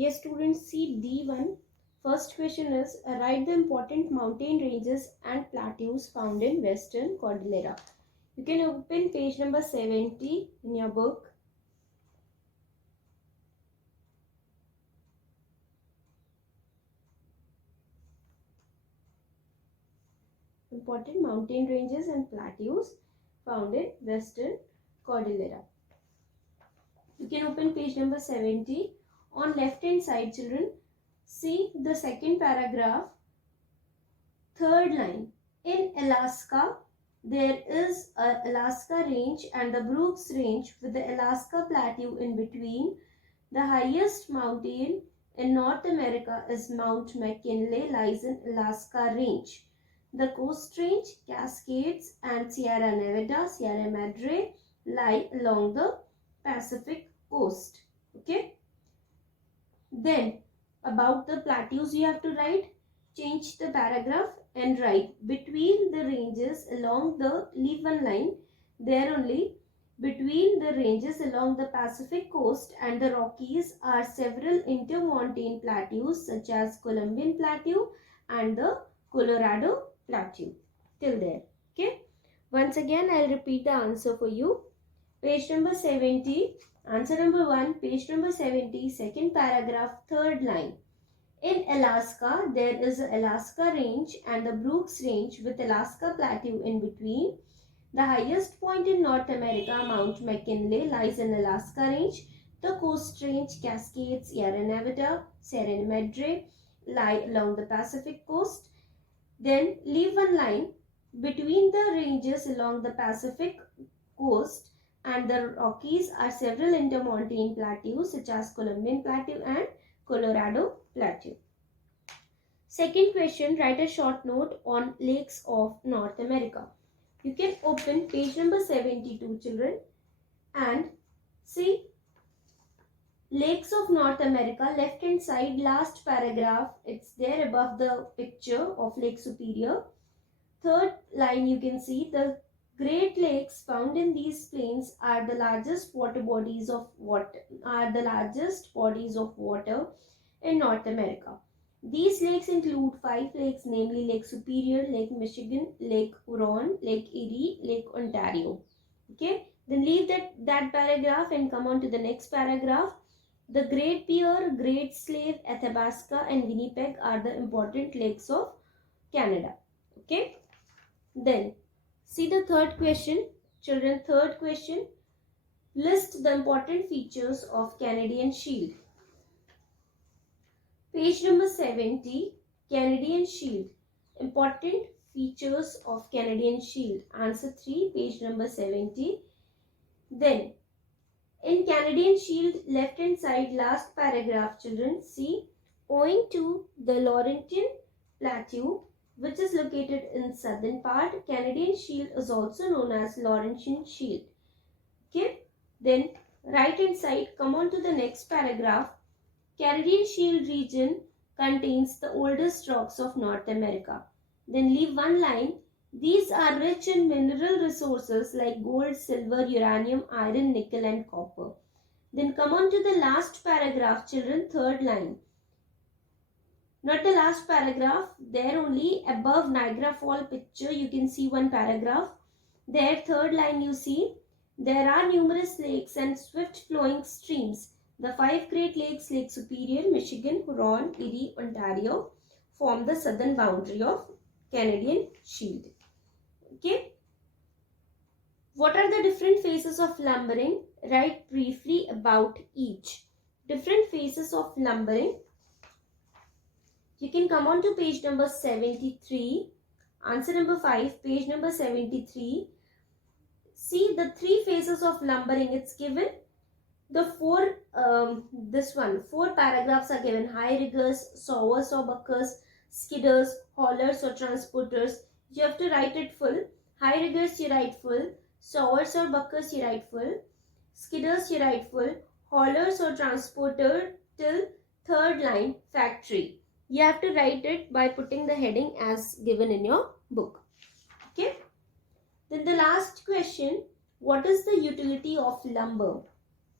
Yes, students, see D1. First question is write the important mountain ranges and plateaus found in Western Cordillera. You can open page number 70 in your book. Important mountain ranges and plateaus found in Western Cordillera. You can open page number 70. On left hand side, children, see the second paragraph, third line. In Alaska, there is a Alaska range and the Brooks Range with the Alaska Plateau in between. The highest mountain in North America is Mount McKinley, lies in Alaska Range. The Coast Range, Cascades and Sierra Nevada, Sierra Madre lie along the Pacific coast. Okay. Then about the plateaus you have to write. Change the paragraph and write between the ranges along the, leave one line there only. Between the ranges along the Pacific coast and the Rockies are several intermontane plateaus such as Columbian Plateau and the Colorado Plateau. Till there. Okay. Once again, I'll repeat the answer for you. Page number 70. Answer number 1, page number 70, second paragraph, third line. In Alaska, there is a Alaska Range and the Brooks Range with Alaska Plateau in between. The highest point in North America, Mount McKinley, lies in Alaska Range. The Coast Range, Cascades, Sierra Nevada, Sierra Madre lie along the Pacific coast. Then leave one line. Between the ranges along the Pacific coast and the Rockies are several intermontane plateaus such as Columbian Plateau and Colorado Plateau. Second question, write a short note on lakes of North America. You can open page number 72, children, and see lakes of North America, left hand side, last paragraph. It's there above the picture of Lake Superior. Third line, you can see the Great Lakes found in these plains are the largest bodies of water in North America. These lakes include 5 lakes, namely Lake Superior, Lake Michigan, Lake Huron, Lake Erie, Lake Ontario. Okay, then leave that paragraph and come on to the next paragraph. The Great Bear, Great Slave, Athabasca and Winnipeg are the important lakes of Canada. Okay, then see the third question, children. Third question, list the important features of Canadian Shield. Page number 70, Canadian Shield. Important features of Canadian Shield. Answer 3, page number 70. Then, in Canadian Shield, left hand side, last paragraph, children, see, owing to the Laurentian Plateau, which is located in southern part, Canadian Shield is also known as Laurentian Shield. Okay, then right hand side, come on to the next paragraph. Canadian Shield region contains the oldest rocks of North America. Then leave one line. These are rich in mineral resources like gold, silver, uranium, iron, nickel and copper. Then come on to the last paragraph, children, third line. Not the last paragraph, there only above Niagara Fall picture you can see one paragraph. There, third line, you see there are numerous lakes and swift flowing streams. The 5 Great Lakes, Lake Superior, Michigan, Huron, Erie, Ontario, form the southern boundary of Canadian Shield. Okay. What are the different phases of lumbering? Write briefly about each. Different phases of lumbering. You can come on to page number 73. Answer number 5, page number 73. See the 3 phases of lumbering. It's given. The 4 paragraphs are given. High riggers, sawers or buckers, skidders, haulers or transporters. You have to write it full. High riggers you write full. Sawers or buckers you write full. Skidders you write full. Haulers or transporter till third line, factory. You have to write it by putting the heading as given in your book. Okay. Then the last question, what is the utility of lumber?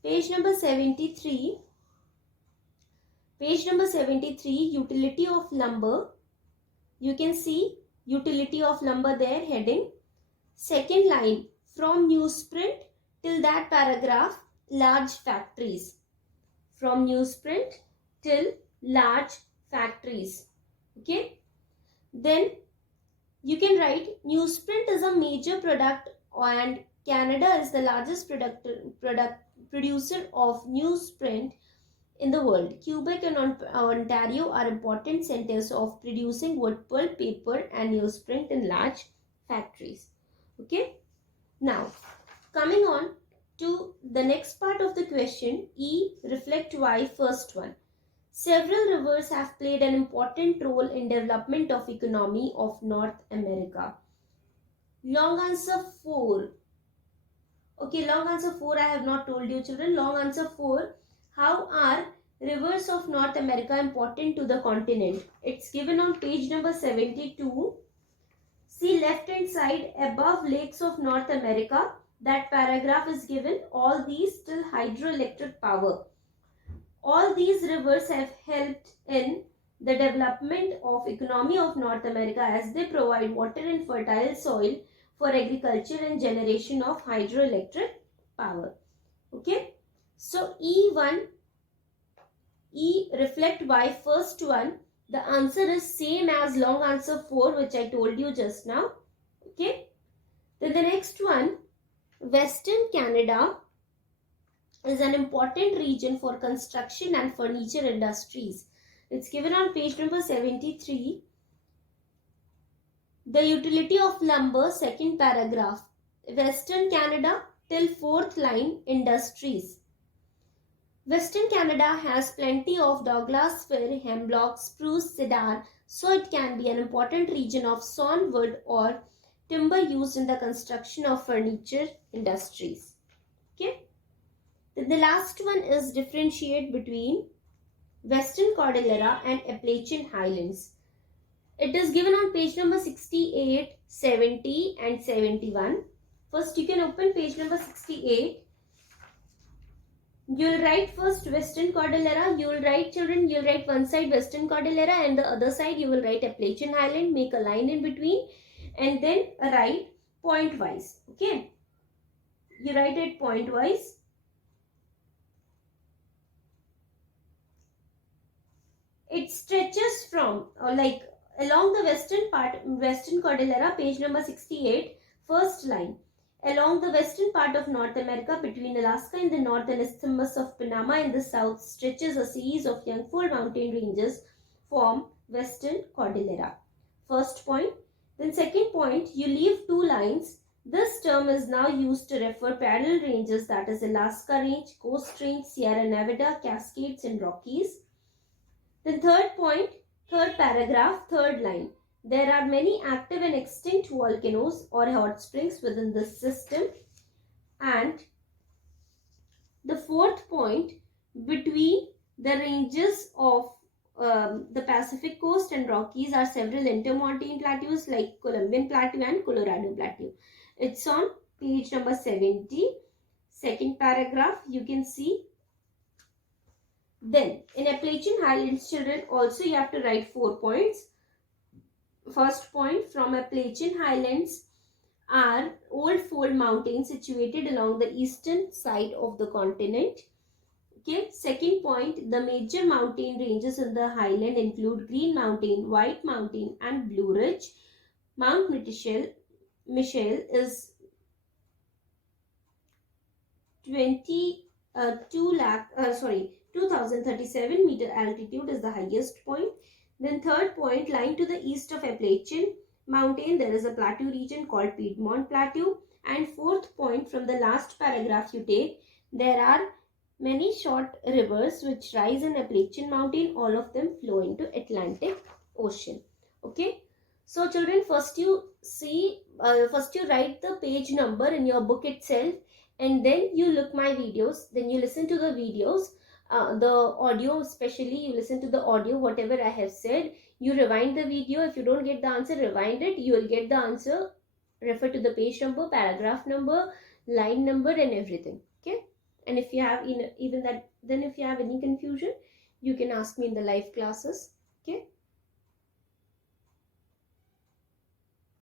Page number 73. Page number 73, utility of lumber. You can see utility of lumber there, heading. Second line, from newsprint till that paragraph, large factories. From newsprint till large factories. Okay. Then you can write newsprint is a major product and Canada is the largest producer of newsprint in the world. Quebec and Ontario are important centers of producing wood pulp, paper and newsprint in large factories. Okay. Now, coming on to the next part of the question, E, reflect Y, first one. Several rivers have played an important role in development of economy of North America. Long answer 4. Okay, long answer 4 I have not told you children. Long answer 4. How are rivers of North America important to the continent? It's given on page number 72. See left hand side, above lakes of North America. That paragraph is given. All these till hydroelectric power. All these rivers have helped in the development of economy of North America as they provide water and fertile soil for agriculture and generation of hydroelectric power. Okay. So E1, E reflect Y, first one. The answer is same as long answer 4 which I told you just now. Okay. Then the next one, Western Canada is an important region for construction and furniture industries. It's given on page number 73. The utility of lumber, second paragraph. Western Canada till fourth line, industries. Western Canada has plenty of Douglas fir, hemlock, spruce, cedar, so it can be an important region of sawn wood or timber used in the construction of furniture industries. Okay. Then the last one is differentiate between Western Cordillera and Appalachian Highlands. It is given on page number 68, 70 and 71. First you can open page number 68. You will write first Western Cordillera. You will write children, you will write one side Western Cordillera and the other side you will write Appalachian Highland. Make a line in between and then write point wise. Okay. You write it point wise. It stretches from along the western part, Western Cordillera, page number 68, first line. Along the western part of North America between Alaska in the north and Isthmus of Panama in the south stretches a series of young fold mountain ranges form Western Cordillera. First point. Then second point, you leave two lines. This term is now used to refer parallel ranges, that is Alaska Range, Coast Range, Sierra Nevada, Cascades and Rockies. The third point, third paragraph, third line. There are many active and extinct volcanoes or hot springs within this system. And the fourth point, between the ranges of the Pacific coast and Rockies are several intermontane plateaus like Columbian Plateau and Colorado Plateau. It's on page number 70. Second paragraph, you can see. Then, in Appalachian Highlands, children, also you have to write 4 points. First point, from Appalachian Highlands are old fold mountains situated along the eastern side of the continent. Okay. Second point, the major mountain ranges in the highland include Green Mountain, White Mountain and Blue Ridge. Mount Michel is 2037 meter altitude is the highest point. Then third point, lying to the east of Appalachian Mountain, there is a plateau region called Piedmont Plateau. And fourth point, from the last paragraph you take, there are many short rivers which rise in Appalachian Mountain. All of them flow into Atlantic Ocean. Okay. So children, first you write the page number in your book itself, and then you look my videos, then you listen to the videos. The audio, especially you listen to the audio, whatever I have said, you rewind the video. If you don't get the answer, rewind it, you will get the answer. Refer to the page number, paragraph number, line number and everything. Okay. And if you have if you have any confusion, you can ask me in the live classes. Okay.